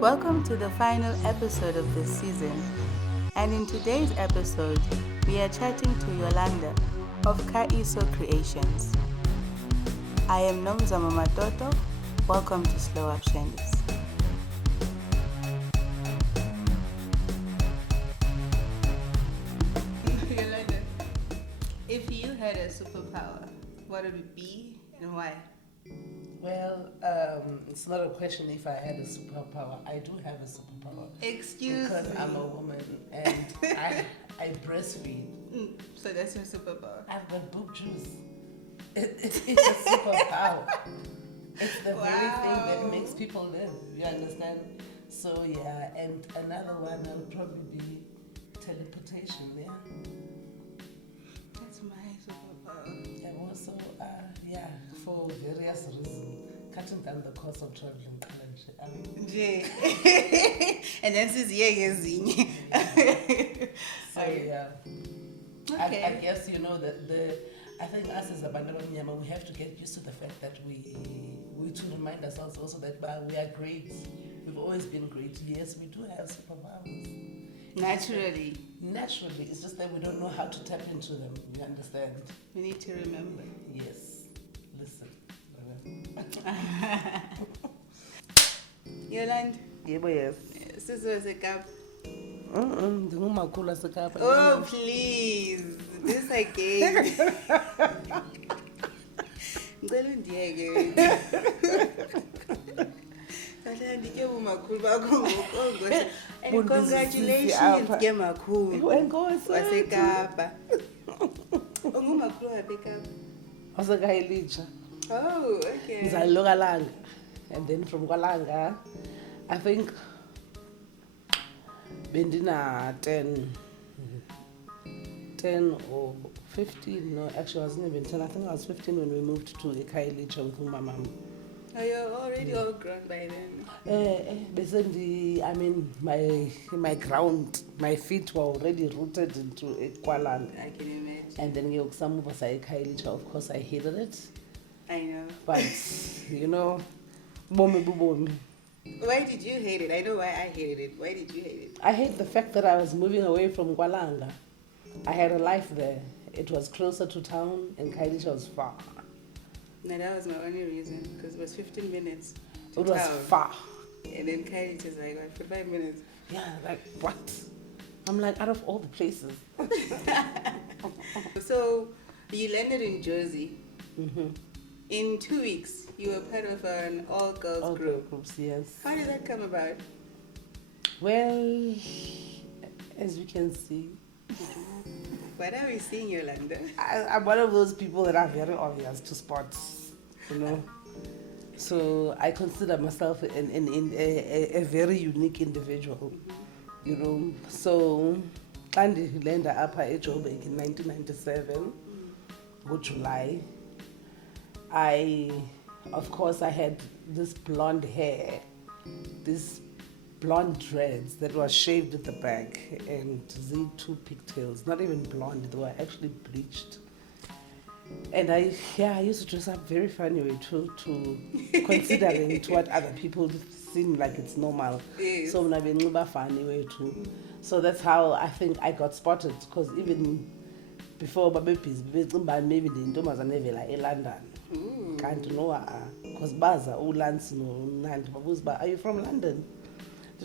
Welcome to the final episode of this season. And in today's episode, we are chatting to Yolanda of Kha'iso Kreations. I am Nomzamo Matoto. Welcome to SlowUp Shandis. Yolanda, if you had a superpower, what would it be and why? Well, it's not a question if I had a superpower. I do have a superpower. Excuse because me. I'm a woman and I breastfeed. So that's your superpower. I've got boob juice. It's a superpower. It's the very thing that makes people live. You understand? So yeah, and another one will probably be teleportation. Yeah. That's my superpower. And also, for various reasons, cutting down the cost of traveling. And then says yeah. So yeah. Okay. I guess that I think us as a Bantu Abamnyama, we have to get used to the fact that we to remind ourselves also that we are great. We've always been great. Yes, we do have superpowers. Naturally. Naturally, it's just that we don't know how to tap into them. You understand? We need to remember. Yes. Listen. Yolanda. Yes. This was a cup. Oh, please. This again. And congratulations, Gemakhulu. Wasekapa. Ungumakhulu wabekapa. Wasekapa. Oh, okay. Ngizalwa Kalanga. And then from Kalanga, I think bendina 10 or 15. No, actually I wasn't even 10. I think I was 15 when we moved to Kha'iso with my mom. Oh, you're already all grown by then. I mean, my ground, my feet were already rooted into Kualanga. I can imagine. And then some was Kha'iso. Of course, I hated it. I know. But bomi. Why did you hate it? I know why I hated it. Why did you hate it? I hate the fact that I was moving away from Kualanga. I had a life there. It was closer to town, and Kha'iso was far. No, that was my only reason, because it was 15 minutes to It was town. far. And then Kha'iso was like, what, for 5 minutes? Yeah, like what? I'm like, out of all the places. So, you landed in Jersey. Mm-hmm. In 2 weeks, you were part of an all-girls group. Groups, yes. How did that come about? Well, as you can see, What are we seeing, Yolanda? I'm one of those people that are very obvious to spot, So I consider myself a very unique individual, So, Ndinisa up at Joburg in 1997, July. Of course, I had this blonde hair, this blonde dreads that was shaved at the back, and Z2 pigtails, not even blonde, they were actually bleached. And I used to dress up very funny way too, considering to what other people seem like it's normal. Yes. So I funny way too. So that's how I think I got spotted, because even before babies, maybe the ntombazane evela eLondon. Can't know because baza uLansi noNandi babuza ba, are you from London?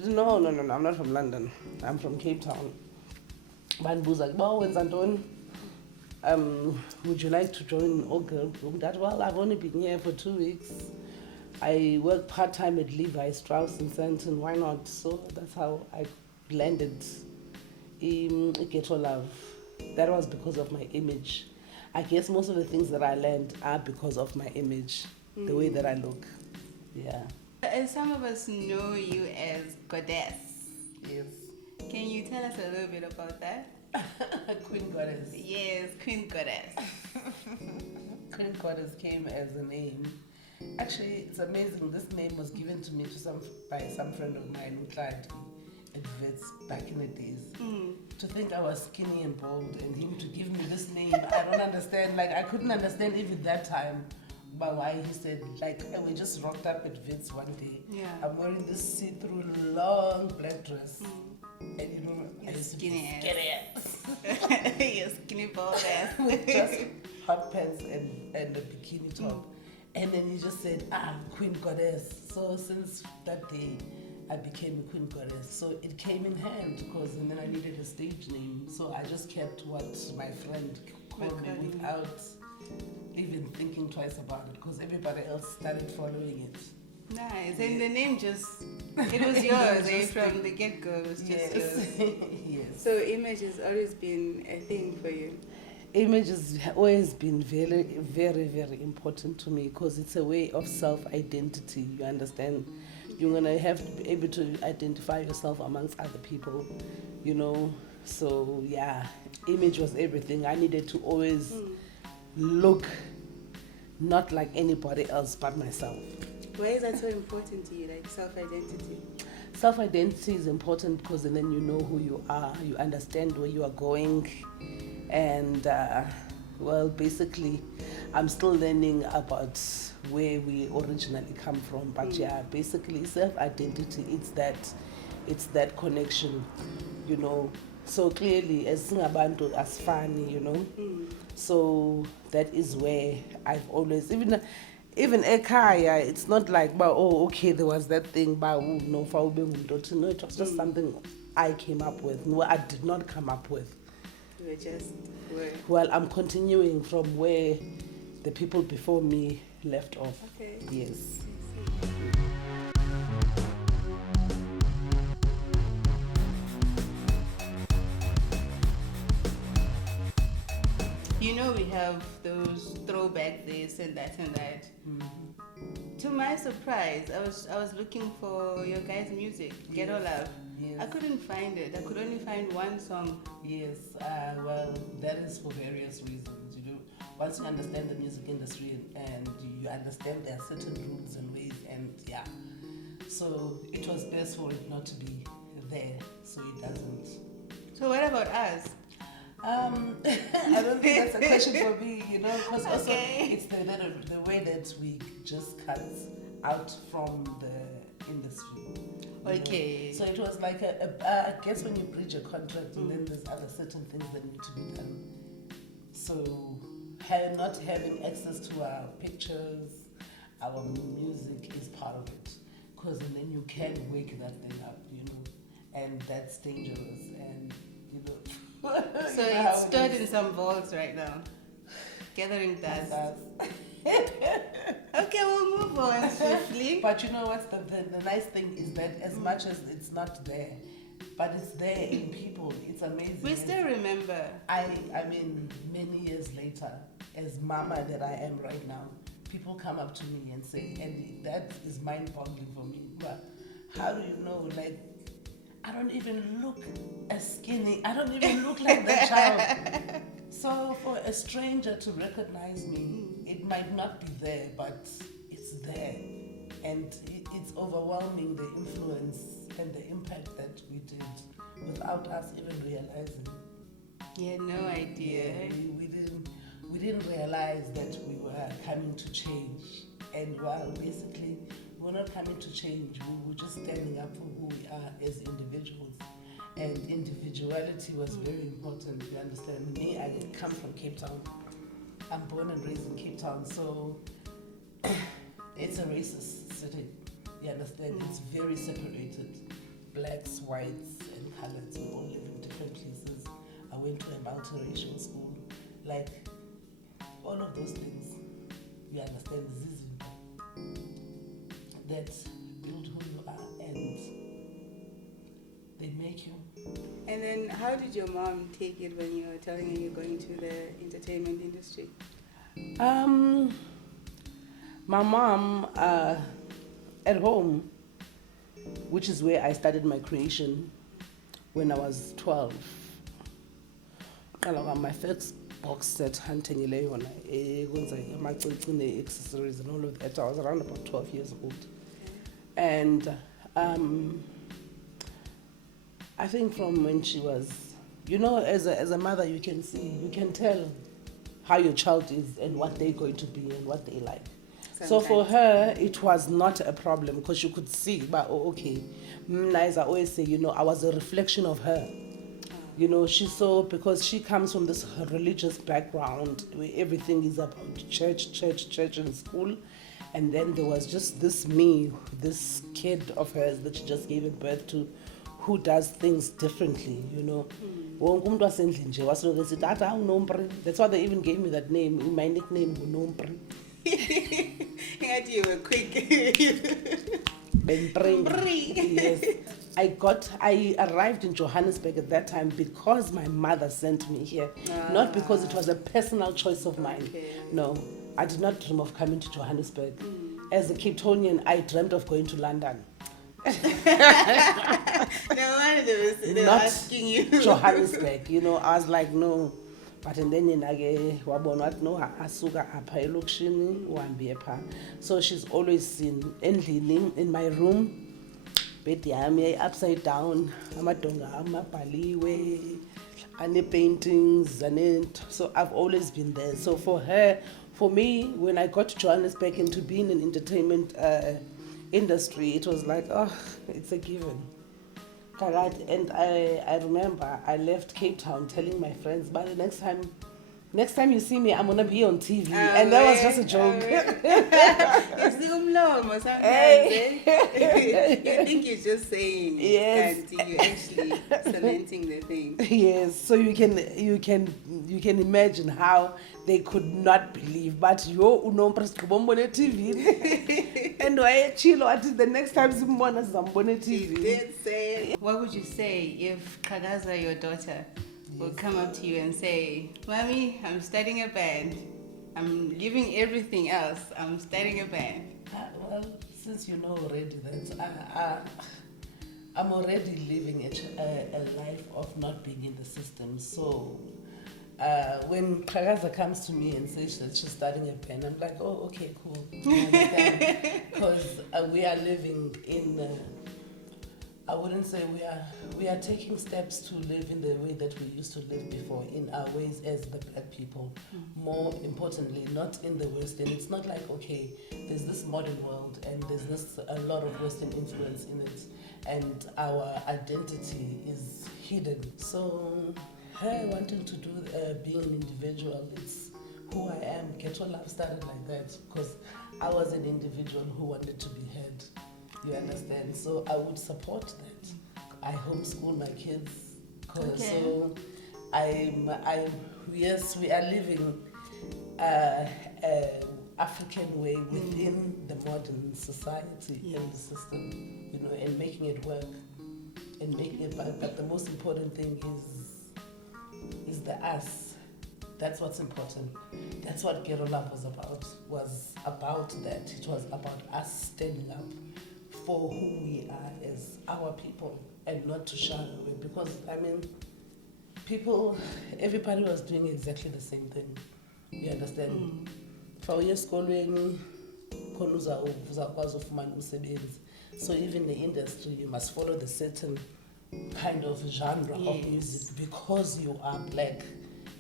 No, I'm not from London. I'm from Cape Town. Banbuza would you like to join all girl group? That well, I've only been here for 2 weeks. I work part-time at Levi Strauss in Sandton. Why not? So that's how I landed in Ghetto Love. That was because of my image. I guess most of the things that I learned are because of my image, the way that I look. Yeah. And some of us know you as Goddess. Yes. Can you tell us a little bit about that? Queen Goddess. Yes, Queen Goddess. Queen Goddess came as a name. Actually, it's amazing. This name was given to me by some friend of mine who tried adverts back in the days. To think I was skinny and bald and him to give me this name, I don't understand. Like, I couldn't understand even that time But why he said, like, we just rocked up at Vince one day. Yeah. I'm wearing this see-through long black dress. And you know, I used to Skinny be skinny ass. Your skinny bald ass. With just hot pants and a bikini top. And then he just said, Queen Goddess. So since that day, I became a Queen Goddess. So it came in hand and then I needed a stage name. So I just kept what my friend called me without even thinking twice about it, because everybody else started following it. Nice. And the name just, it was yours, from the get-go. It was just yours. Yes. So image has always been a thing for you? Image has always been very, very, very important to me, because it's a way of self-identity, you understand? You're going to have to be able to identify yourself amongst other people, you know? So, yeah, image was everything. I needed to always look not like anybody else but myself. Why is that so important to you, like self-identity? Self-identity is important because then you know who you are, you understand where you are going, and well, basically, I'm still learning about where we originally come from, but yeah, basically self-identity, it's that connection, you know. So clearly, as singabantu asifani, you know. So that is where I've always, even ekhaya, it's not like, oh, okay, there was that thing, no, it was just something I came up with. No, I did not come up with. You were just where? Well, I'm continuing from where the people before me left off. Okay. Yes. You know, we have those throwback this and that and that. To my surprise, I was looking for your guys' music, Get All Up. Yes. I couldn't find it. I could only find one song. Yes, well, that is for various reasons. You know, once you understand the music industry and you understand there are certain rules and ways, and yeah, so it was best for it not to be there, so it doesn't. So what about us? I don't think that's a question for me, you know, because also it's the way that we just cut out from the industry. Okay. Know? So it was like I guess when you breach a contract, and then there's other certain things that need to be done. So not having access to our pictures, our music is part of it, because then you can wake that thing up, you know, and that's dangerous, and you know. So it's stored in some vaults right now, gathering dust. Okay, we'll move on swiftly. But you know what's the nice thing is that as much as it's not there, but it's there in people. It's amazing. We still remember. I mean, many years later, as mama that I am right now, people come up to me and say, and that is mind-boggling for me. But how do you know, like, I don't even look as skinny. I don't even look like that child. So for a stranger to recognize me, it might not be there, but it's there. And it's overwhelming, the influence and the impact that we did without us even realizing. You had no idea. Yeah, we didn't realize that we were coming to change. And while basically we're not coming to change, we were just standing up for who we are as individuals. And individuality was very important, you understand. Me, I come from Cape Town. I'm born and raised in Cape Town, so it's a racist city, you understand. It's very separated. Blacks, whites, and coloreds, we all live in different places. I went to a multiracial school. Like, all of those things, you understand, that build who you are and they make you. And then how did your mom take it when you were telling her you're going to the entertainment industry? My mom, at home, which is where I started my creation when I was 12. My first box set hunting accessories and all of that. I was around about 12 years old. And I think from when she was, you know, as a mother, you can tell how your child is and what they're going to be and what they like. So for her, it was not a problem because she could see, but okay. As I always say, I was a reflection of her. She saw, because she comes from this religious background where everything is about church in school. And then there was just this kid of hers that she just gave birth to, who does things differently, That's why they even gave me that name. My nickname, Unompri. You were quick. Yes. I arrived in Johannesburg at that time because my mother sent me here, not because it was a personal choice of mine. Okay. No, I did not dream of coming to Johannesburg. As a Cape Townian, I dreamt of going to London. No wonder they were asking you. Johannesburg, I was like, no. But and then so she's always seen Ndlini in my room. Bed yami upside down, amadonga amabhaliwe, ane paintings, so I've always been there. So for me, when I got to Johannesburg into being in entertainment industry, it was like, it's a given. And I remember I left Cape Town telling my friends, but the next time you see me, I'm gonna be on TV, and that was just a joke. Hey. You think you're just saying, yes, and you're actually cementing the thing. Yes, so you can imagine how they could not believe, but yo unompres kubombone TV, and why chilo at the next time someone has zambone TV. Did say, what would you say if Kha'iso, your daughter, will come up to you and say, "Mommy, I'm starting a band. I'm leaving everything else. I'm starting a band." Well, since you know already that I'm already living a life of not being in the system. So when Kha'iso comes to me and says that she's starting a band, I'm like, oh, okay, cool. Because we are living in... I wouldn't say we are taking steps to live in the way that we used to live before, in our ways as the black people. More importantly, not in the West. And it's not like, okay, there's this modern world and there's a lot of Western influence in it, and our identity is hidden. So her wanting to do being an individual, it's who I am. Ghetto Love started like that because I was an individual who wanted to be heard. You understand? So I would support that. I homeschool my kids. Okay. So yes, we are living African way within the modern society and the system, and making it work and making it work. But the most important thing is the us. That's what's important. That's what Ghetto Love was about. That. It was about us standing up for who we are as our people and not to shy away, because everybody was doing exactly the same thing. You understand? For your schooling, so even the industry, you must follow the certain kind of genre of music because you are black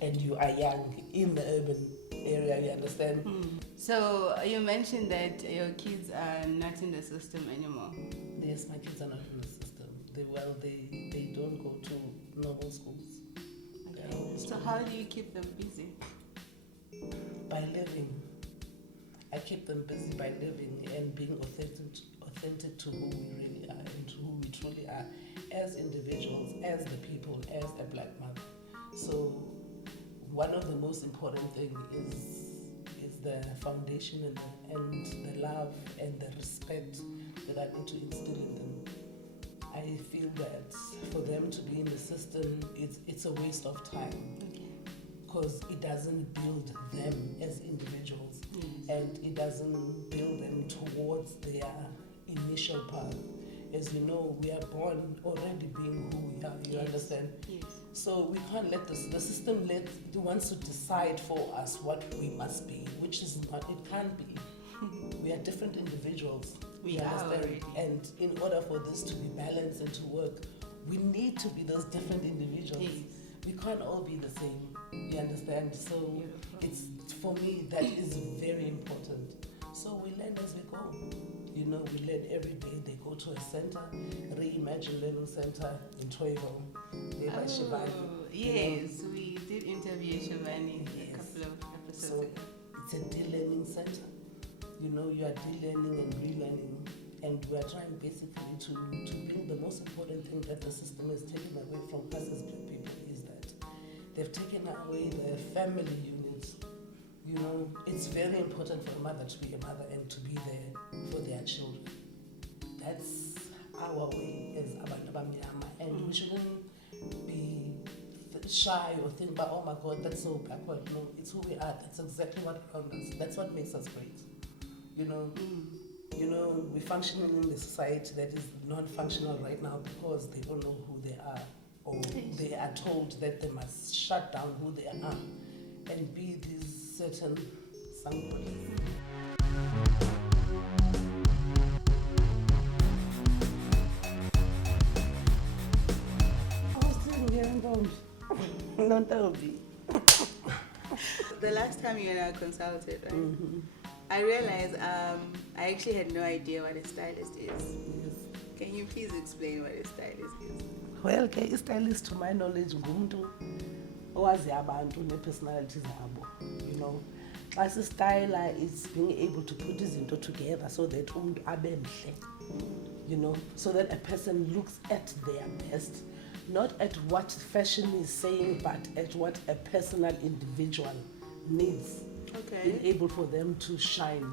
and you are young in the urban area, you understand? So you mentioned that your kids are not in the system anymore. Yes, my kids are not in the system. They don't go to normal schools. Okay. So how do you keep them busy? By living. I keep them busy by living and being authentic to who we really are and to who we truly are as individuals, as the people, as a black mother. So one of the most important things is the foundation and the love and the respect that I need to instill in them. I feel that for them to be in the system, it's a waste of time, because it doesn't build them as individuals, and it doesn't build them towards their initial path. As you know, we are born already being who we are, you understand? Yes. So we can't let the system wants to decide for us what we must be, which is not, it can't be. We are different individuals, we understand? Already. And in order for this to be balanced and to work, we need to be those different individuals. Yes. We can't all be the same, you understand? So it's, for me, that is very important. So we learn as we go. You know, we learn every day. They go to a center, Reimagine Learning Center in Toivo, there by Shivani. Yes, we did interview Shivani a couple of episodes So ago. it's a de-learning center. You know, you are de-learning and relearning, and we are trying basically to bring the most important thing that the system is taking away from us as Black people is that they've taken away the family units. You know, it's very important for a mother to be a mother and to be there for their children. That's our way as abantu abamnyama, and we shouldn't be shy or think about, oh my God, that's so backward. No, it's who we are. That's exactly what grounds us. That's what makes us great. You know, we're functioning in the society that is non-functional right now because they don't know who they are, or they are told that they must shut down who they are and be these certain somebody. I was sitting here and going, don't tell me. The last time you and I consulted, right? Mm-hmm. I realized I actually had no idea what a stylist is. Yes. Can you please explain what a stylist is? Well, a stylist, to my knowledge, ngumuntu owazi abantu ne-personalities zabo. You know, as a styler, it's being able to put izinto together so that umuntu abe mhle. You know, so that a person looks at their best, not at what fashion is saying, but at what a personal individual needs. Okay. Being able for them to shine.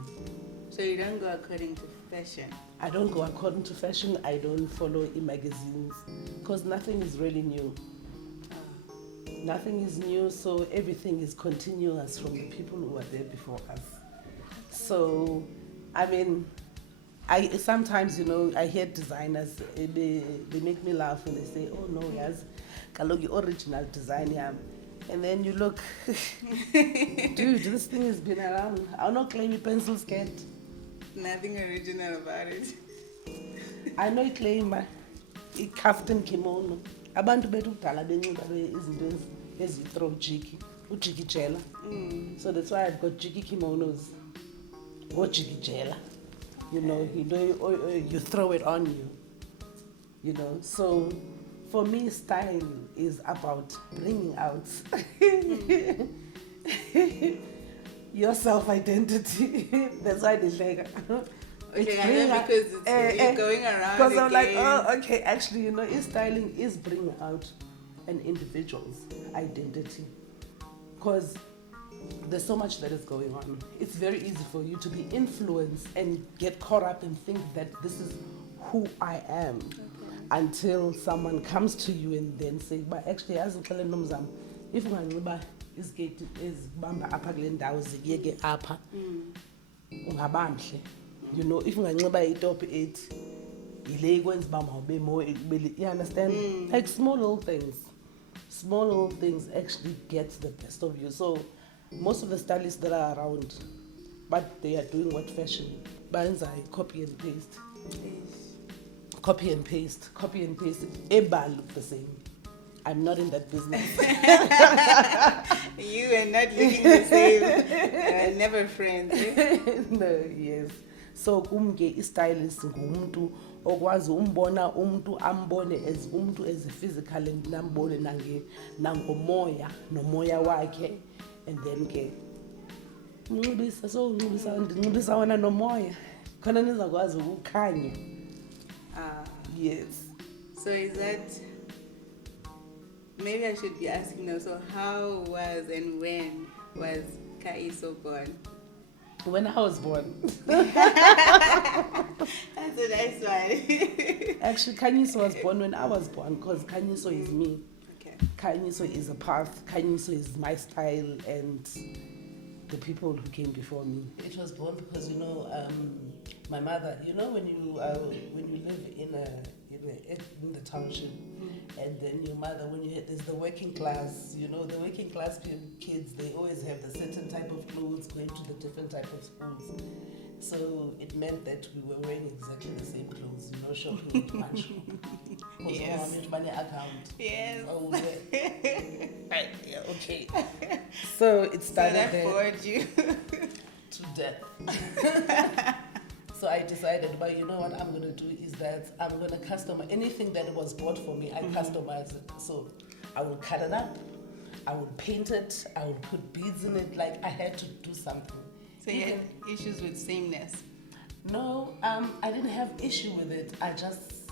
So you don't go according to fashion? I don't go according to fashion. I don't follow magazines because nothing is really new. Nothing is new, so everything is continuous from the people who were there before us. So, I mean, I sometimes, you know, I hear designers, they make me laugh when they say, oh no, yes, kalogi original design, yeah. And then you look, dude, this thing has been around. I'll not claim it pencil skirt. Nothing original about it. I know it claim it kaftan kimono. Abantu bethu kudala benxiba izinto ezithrow jiki, ujiki jela. So that's why I've got jiki kimonos. Go jiki jela. You know, you throw it on you. You know, so for me, style is about bringing out your self-identity. That's why they like. Okay, I know because you're going around. Because I'm like, oh, okay. Actually, you know, styling is bringing out an individual's identity. Because there's so much that is going on. It's very easy for you to be influenced and get caught up and think that this is who I am. Okay. Until someone comes to you and then say, but actually, as ngixele nomzamo, if unganxiba isiketi ezibamba apha kule ndawo ziyeke apha, ungaba mhle. You know, if unganxiba itop ethi yile ikwenza uba mawube more, you understand? Like small little things actually get the best of you. So most of the stylists that are around, but they are doing what fashion, bands are copy and paste. Copy and paste. Everybody look the same. I'm not in that business. You are not looking the same. Never friends. No, yes. So kumke stylist ngumuntu okwazi umbona umuntu ambone as umuntu as physical and nambone nangomoya nomoya wakhe, and then ke nginxibisa wona nomoya khona nizakwazi ukukhanya. Yes. So is that, maybe I should be asking now, so how was and when was Kha'iso born? When I was born. That's a nice one. Actually, Kha'iso was born when I was born, because Kha'iso is me. Okay. Kha'iso is a path. Kha'iso is my style and the people who came before me. It was born because, you know, my mother, you know, when you live in the township, and then your mother, there's the working class, you know, the working class kids, they always have the certain type of clothes going to the different type of schools. So it meant that we were wearing exactly the same clothes, you know, shopping with one shop. Yes. Money account. Yes. Oh, yeah. Okay. So it started so that there. bored you. to death. So I decided, well, you know what I'm going to do is that I'm going to customize anything that was bought for me. I customize it. So I will cut it up. I would paint it. I would put beads in it. Like I had to do something. So you had issues with sameness? No, I didn't have issue with it. I just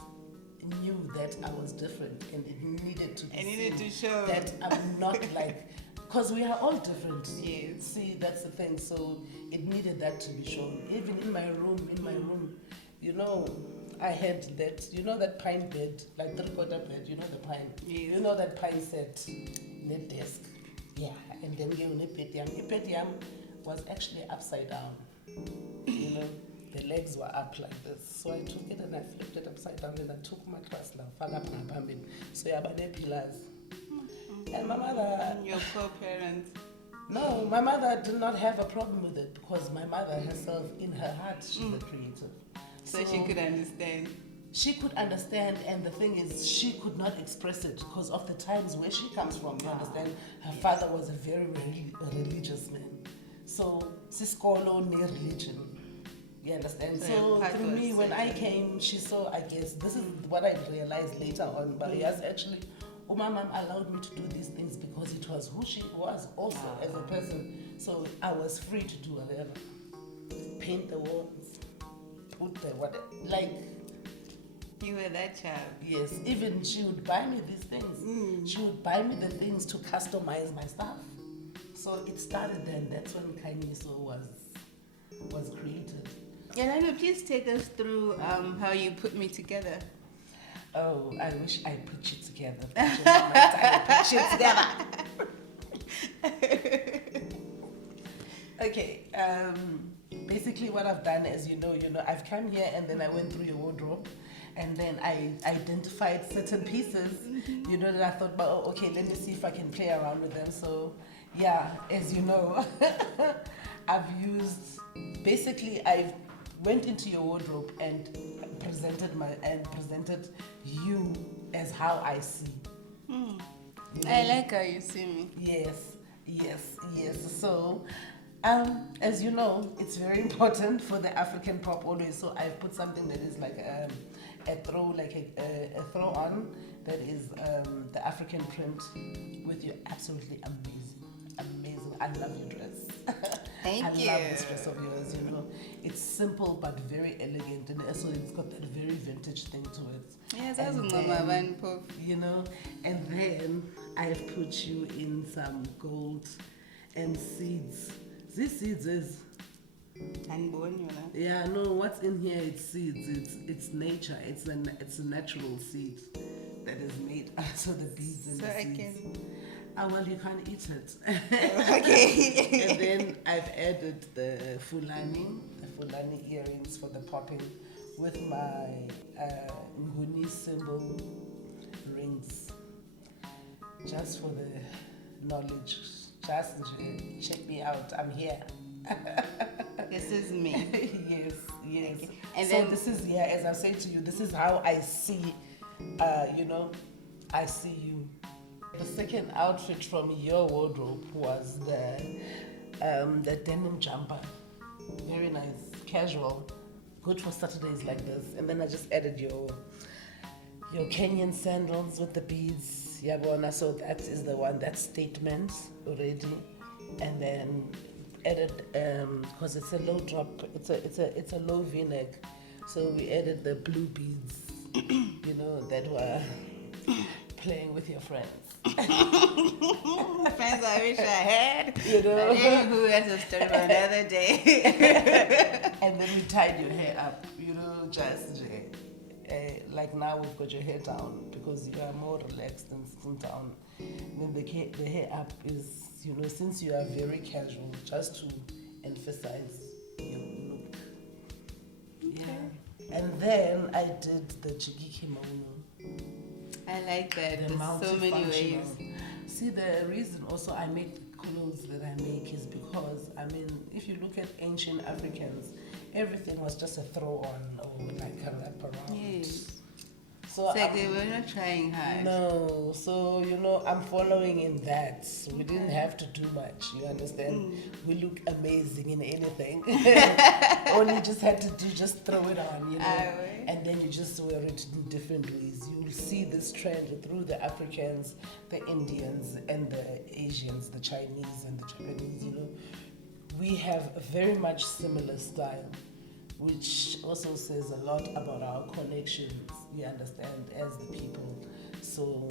knew that I was different, and it needed to be I needed to show that I'm not like, because we are all different. Yes. See, that's the thing. So it needed that to be shown. Even in my room, you know, I had that, you know, that pine bed, like 3/4 bed, you know, the pine. Yes. You know that pine set, net desk. Yeah, and then you know, Ipetiam was actually upside down. You know, the legs were up like this. So I took it and I flipped it upside down, and I took my class now, so yeah, but they're pillars. And my mother... Your co-parents? No, my mother did not have a problem with it, because my mother herself, in her heart, she's a creative. So she could understand. She could understand, and the thing is, she could not express it because of the times where she comes from. You understand? Her father was a very religious man. So, siskolo ne religion. You understand? So through me, when I came, she saw, I guess, this is what I realized later on, but yes, actually, my mom allowed me to do these things because it was who she was also as a person. So I was free to do whatever. Paint the walls, put the whatever, like... You were that child. Yes, even she would buy me these things. She would buy me the things to customize my stuff. So it started then. That's when Kha'iso was created. Yolanda, please take us through how you put me together. Oh, I wish I put you together. But you're not my type to put you together. Okay. Basically, what I've done, as you know, I've come here and then I went through your wardrobe. And then I identified certain pieces, that I thought, well, okay, let me see if I can play around with them. So, yeah, as you know, I went into your wardrobe and presented you as how I see. I like how you see me. Yes. So, as you know, it's very important for the African pop always. So I put something that is like a throw on that is the African print with your absolutely amazing. I love your dress. Thank you. I love this dress of yours. It's simple but very elegant, and also it's got that very vintage thing to it. Yes, that's my one pop. And then I've put you in some gold and seeds. These seeds is. Yeah, no, what's in here, it's seeds, it's nature, it's a natural seed that is made out of the beads and the seeds. Well, you can't eat it. Okay. And then I've added the fulani earrings for the popping with my nguni symbol rings, just for the knowledge. Just check me out, I'm here. This is me. Yes. Okay. And so then, this is, as I say to you, this is how I see, I see you. The second outfit from your wardrobe was the denim jumper. Very nice, casual, good for Saturdays like this. And then I just added your Kenyan sandals with the beads. Yabona, so that is the one, that statement already. And then added, because it's a low drop, it's a low v-neck, so we added the blue beads, that were playing with your friends. Friends I wish I had. Who has a story for another day. And then we tied your hair up, just like now we've got your hair down because you are more relaxed and sitting down. Then the hair up is, since you are very casual, just to emphasize your look. Okay. Yeah. And then I did the jiggy kimono. I like that. There's so many ways. See, the reason also I make the clothes that I make is because, if you look at ancient Africans, everything was just a throw-on or like a wraparound. Yes. So So It's like they were not trying hard. no, so I'm following in that. We didn't have to do much, you understand? We look amazing in anything. All you just had to do, just throw it on, and then you just wear it in different ways. You'll see this trend through the Africans, the Indians, and the Asians, the Chinese and the Japanese, We have a very much similar style, which also says a lot about our connections, you understand, as the people. So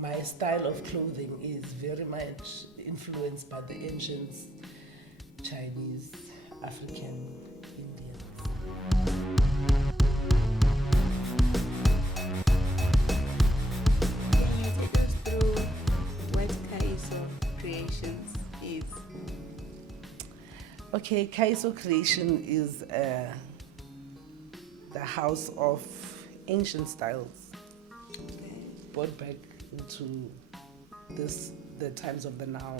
my style of clothing is very much influenced by the ancients, Chinese, African, Indians. Can you take us through what Kha'iso Kreations is? Okay, Kha'iso Creation is the house of ancient styles brought back into the times of the now.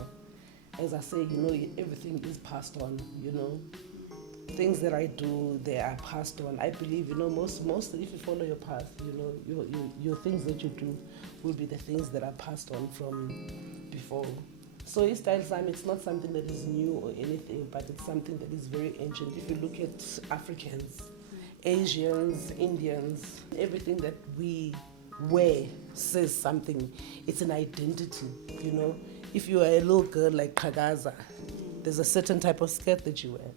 As I say, everything is passed on, Things that I do, they are passed on. I believe, mostly if you follow your path, your things that you do will be the things that are passed on from before. So his style time, it's not something that is new or anything, but it's something that is very ancient. If you look at Africans, Asians, Indians, everything that we wear says something. It's an identity, If you are a little girl like Kha'iso, there's a certain type of skirt that you wear.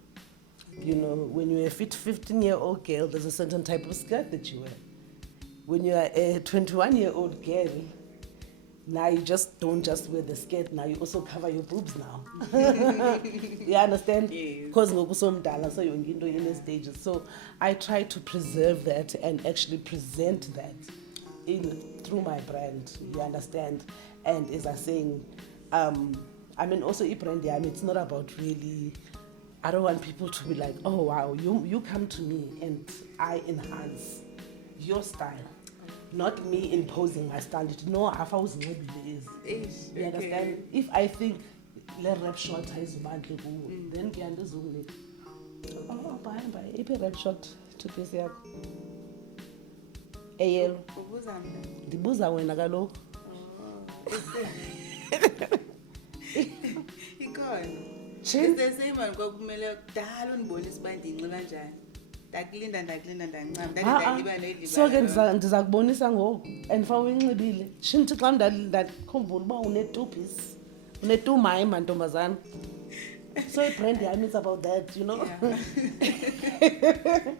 When you're a 15-year-old girl, there's a certain type of skirt that you wear. When you're a 21-year-old girl, now you just don't just wear the skirt, now you also cover your boobs now. You understand? Because so you're in the stages. So I try to preserve that and actually present that through my brand, you understand? And as I'm saying, also brand, it's not about really, I don't want people to be like, oh wow, you come to me and I enhance your style. Not me imposing my standard. No, I was not is. You understand? If I think let rap short is then can do zoom. Oh, bye. If a rap short to piece up. AL. The buza wena kaloku. Ikhona. It's the same one kwakumele kudala unibone isibandi inxila njani. Ndakulinda ndancama. So ke ndiza kubonisa ngoku and fa uyinxibile. Shinthi xa ndakhumbula uba unetupis. Unetumai mantombazana. So brand yami it's about that, Yeah.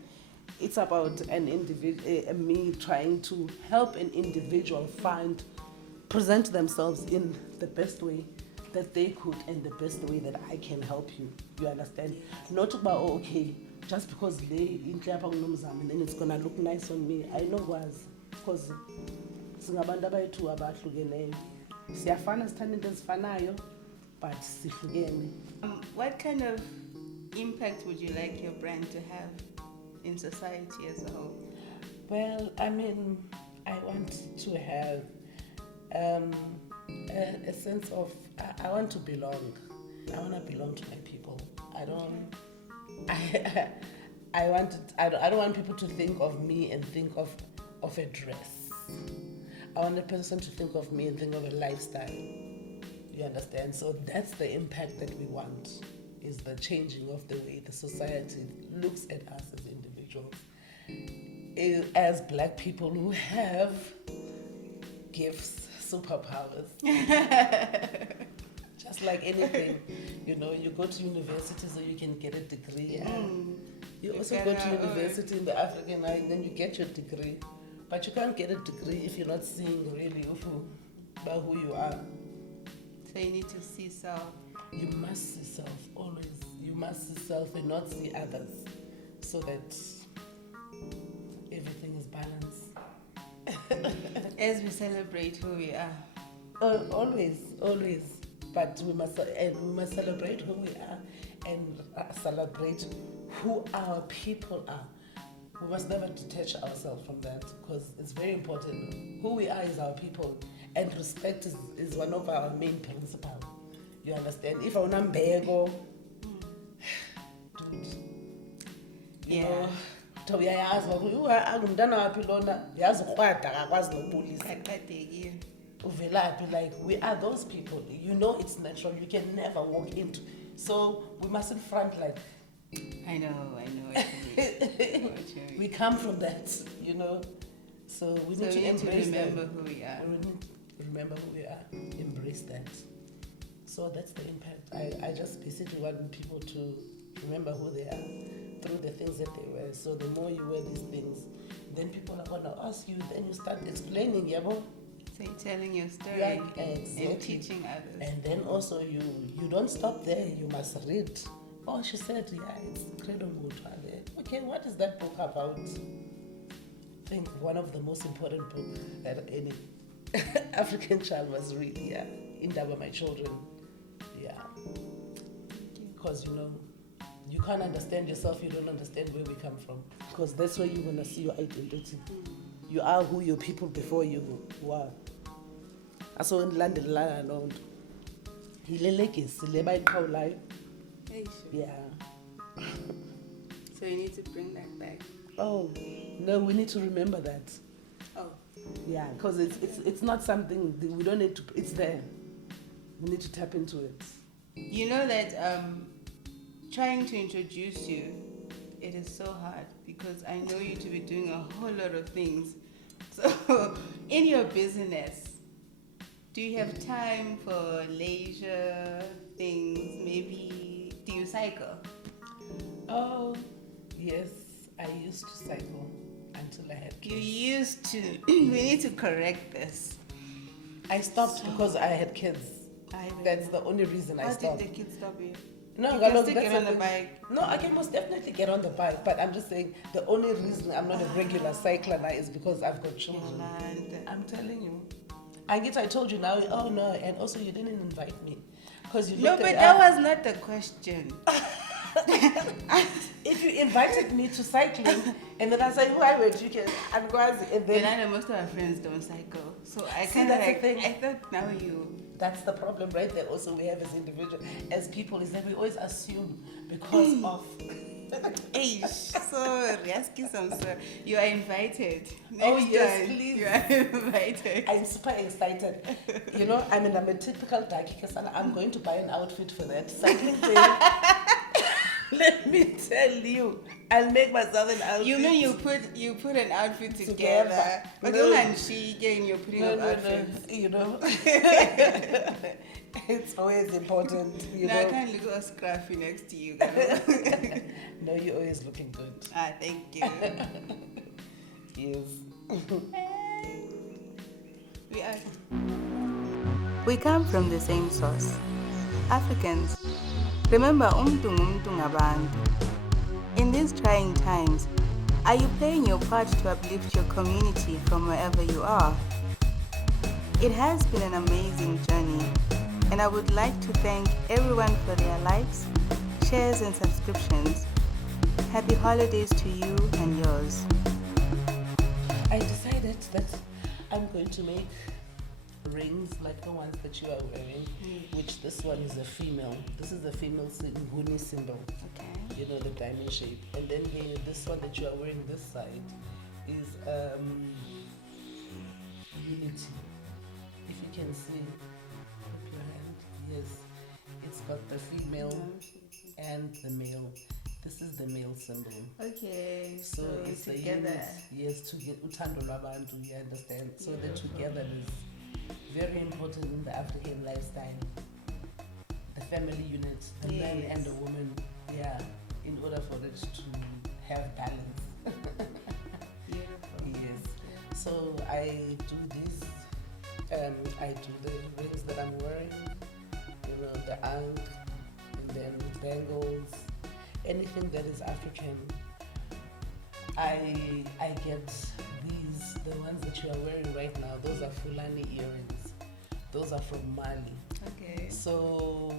It's about an individual, me trying to help an individual present themselves in the best way that they could and the best way that I can help you. You understand? Not about, okay, just because they in and then it's gonna look nice on me. I know was because singabantu abayithu abahlukeneyo. Siyafana sithanda into ezifanayo, but sihlukene. What kind of impact would you like your brand to have in society as a whole? Well, I want to have a sense of, I want to belong. I want to belong to my people. I don't want people to think of me and think of a dress. I want a person to think of me and think of a lifestyle. You understand? So that's the impact that we want, is the changing of the way the society looks at us as individuals. As Black people who have gifts, superpowers. Just like anything, you go to university so you can get a degree. You also go to university in the African line, and then you get your degree. But you can't get a degree if you're not seeing really about who you are. So you need to see self. You must see self, always. You must see self and not see others, so that everything is balanced. As we celebrate who we are. Always. But we must celebrate who we are and celebrate who our people are. We must never detach ourselves from that, because it's very important. Who we are is our people, and respect is one of our main principles. You understand? If I'm not dude, you know, Kuthiwa uyayazi ngoba angumntana waphi lona yazi ukrwada akakwazi nokubulisa. Aqadekile. Uvelaphi, like we are those people. You know it's natural. You can never walk into. So we mustn't front like. I know what you mean. We come from that, you know. So we need to embrace remember who we are. We need to remember who we are. Embrace that. So that's the impact. I just basically want people to remember who they are through the things that they wear. So the more you wear these things, then people are gonna ask you. Then you start explaining, yabo. So you're telling your story Exactly. and teaching others. And then also you don't stop there. You must read. Oh, she said, yeah, it's incredible. Okay, what is that book about? I think one of the most important books that any African child must read, yeah. Indaba My Children, yeah. Because, you know, you can't understand yourself, you don't understand where we come from. Because that's where you're going to see your identity. You are who your people before you were. So in London, yeah. So you need to bring that back. Oh, no, we need to remember that. Oh. Yeah, because it's not something, we don't need to, it's there. We need to tap into it. You know that trying to introduce you, it is so hard because I know you to be doing a whole lot of things. So in your business, do you have time for leisure things? Maybe, do you cycle? Oh, yes, I used to cycle until I had kids. You used to. We need to correct this. I stopped because I had kids. That's the only reason I stopped. How did the kids stop you? No, you can still get on the bike. No, I can most definitely get on the bike, but I'm just saying the only reason I'm not a regular cycler now is because I've got children. Yolanda. I'm telling you. I told you now, oh no, and also you didn't invite me. No, but that was not the question. If you invited me to cycling and then I say, who I went, you can, and then Yolanda, most of our friends don't cycle. So I kind of like, I thought now you... That's the problem right there also we have as individuals, as people, is that we always assume because of... Age. So, you are invited. Oh yes, please. You are invited. I'm super excited. You know, I mean, I'm a typical Daki Kasana. I'm going to buy an outfit for that cycling thing. Let me tell you, I'll make myself an outfit. You mean you put an outfit together. But no. You're putting up outfits. No, you know. It's always important, you know. I can't look all scruffy next to you. No, you're always looking good. Thank you. Yes. We are. We come from the same source. Africans. Remember, umuntu ngabantu. In these trying times, are you playing your part to uplift your community from wherever you are? It has been an amazing journey, and I would like to thank everyone for their likes, shares, and subscriptions. Happy holidays to you and yours. I decided that I'm going to make rings like the ones that you are wearing, which this one is a female. This is a female Nguni symbol. Okay. You know, the diamond shape. And then here, this one that you are wearing this side is unity. If you can see, put your hand. Yes, it's got the female and the male. This is the male symbol. Okay, so it's together. The unit. Yes, together. Utando Labantu, you understand? So the togetherness. Very important in the African lifestyle. The family unit, the man and the woman, in order for it to have balance. Beautiful. Yes. So I do this, I do the rings that I'm wearing, you know, the ankh, and then bangles, anything that is African. I get these, the ones that you are wearing right now, those are Fulani earrings. Those are from Mali. Okay. So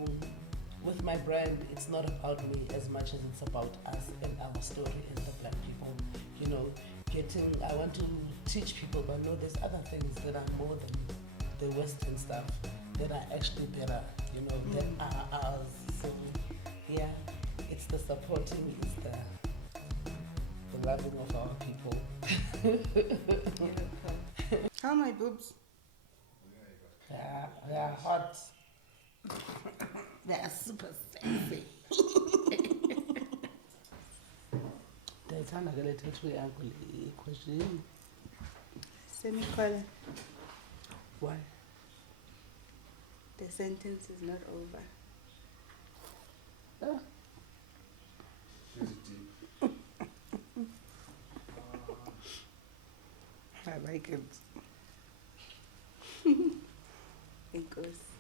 with my brand, it's not about me as much as it's about us and our story as the Black people. You know, I want to teach people, but no, there's other things that are more than the Western stuff that are actually better, you know, that are ours. So yeah, it's the supporting, it's the the loving of our people. How are my boobs? Yeah, they are hot. They are super sexy. Ndiyayithanda ke le tattoo yakho le question. Semicolon. Why? The sentence is not over. Ah. I like it. It goes.